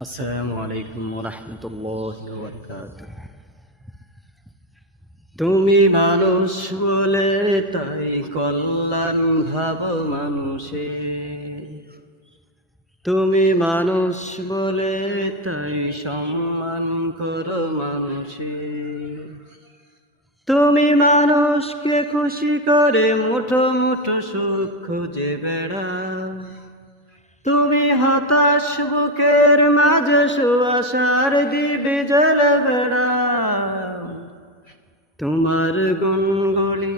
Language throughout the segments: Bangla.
আসসালামু আলাইকুম ওয়া রাহমাতুল্লাহি ওয়া বারাকাতুহু। তুমি মানুষ বলে তাই কল্যাণ ভাব মানুষের, তুমি মানুষ বলে তাই সম্মান করো মানুষের। তুমি মানুষকে খুশি করে মুঠো মুঠো সুখ খুঁজে বেড়াও। তুমি হতাশ বুকের মাঝে সুআশার দিবে জ্বলে বেড়াও। তোমার গুণগুলি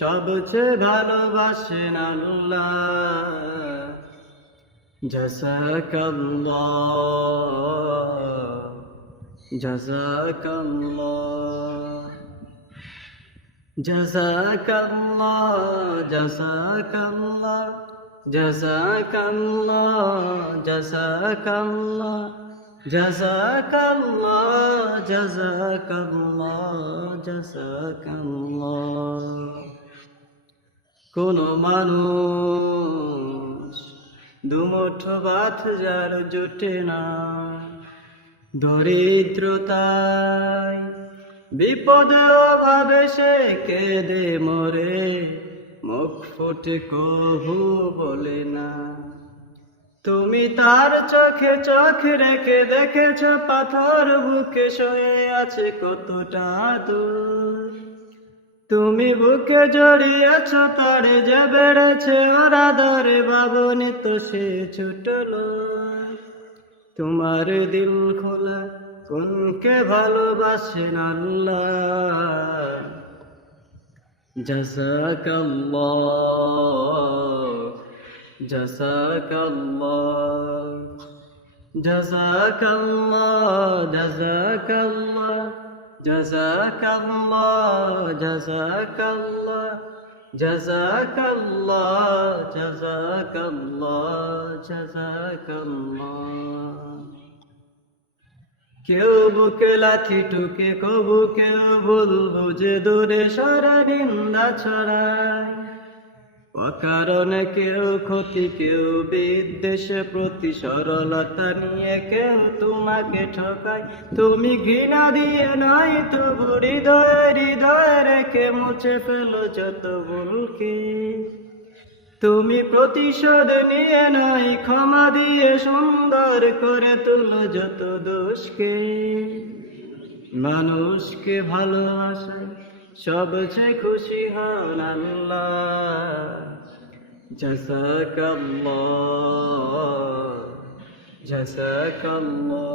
সবচেয়ে ভালোবাসেন আল্লাহ। জাযাকাল্লাহ, জাযাকাল্লাহ, জাযাকাল্লাহ, জাযাকাল্লাহ, জাযাকাল্লাহ, জাযাকাল্লাহ, জাযাকাল্লাহ, জাযাকাল্লাহ, জাযাকাল্লাহ। কোন মানুষ দুমুঠো ভাত যার জোটে না, দরিদ্রতায় বিপদে অভাবে সে কেঁদে মরে, মুখ ফুটে কভু বলে না। তুমি তার চোখে চোখ রেখে দেখেছ পাথর বুকে শুয়ে আছে কতটা দূর। তুমি বুকে জড়িয়েছ তারে যে বেড়েছে ওরা ধরে বাবনি তো সে ছুটলো। তোমার দিল খোলা কোনকে ভালোবাসেন আল্লাহ। জাযাকাল্লাহ, জাযাকাল্লাহ, জাযাকাল্লাহ, জাযাকাল্লাহ, জাযাকাল্লাহ, জাযাকাল্লাহ, জাযাকাল্লাহ, জাযাকাল্লাহ, জাযাকাল্লাহ। কেউ বুকে লাথি টুকে কবু কেউ বলবো যে দূরে সরা নিন্দা ছড়ায়। অকারণে কেউ ক্ষতি কেউ বিদ্বেষে প্রতি সরলতা নিয়ে কেউ তোমাকে ঠকায়। তুমি ঘৃণা দিয়ে নাই তবু হৃদয়ে হৃদয়ে রেখে মুছে ফেলো যত ভুলকে। তুমি প্রতিশোধ নিয়ে নাই ক্ষমা দিয়ে সুন্দর করে তুলো যত দোষকে। মানুষকে ভালোবাসায় সবচেয়ে খুশি হন আল্লাহ। জাযাকাল্লাহ, জাযাকাল্লাহ,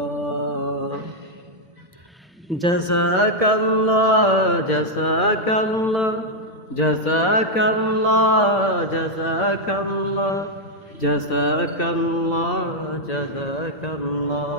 জাযাকাল্লাহ, জাযাকাল্লাহ, জাযাকাল্লাহ, জাযাকাল্লাহ, জাযাকাল্লাহ, জাযাকাল্লাহ।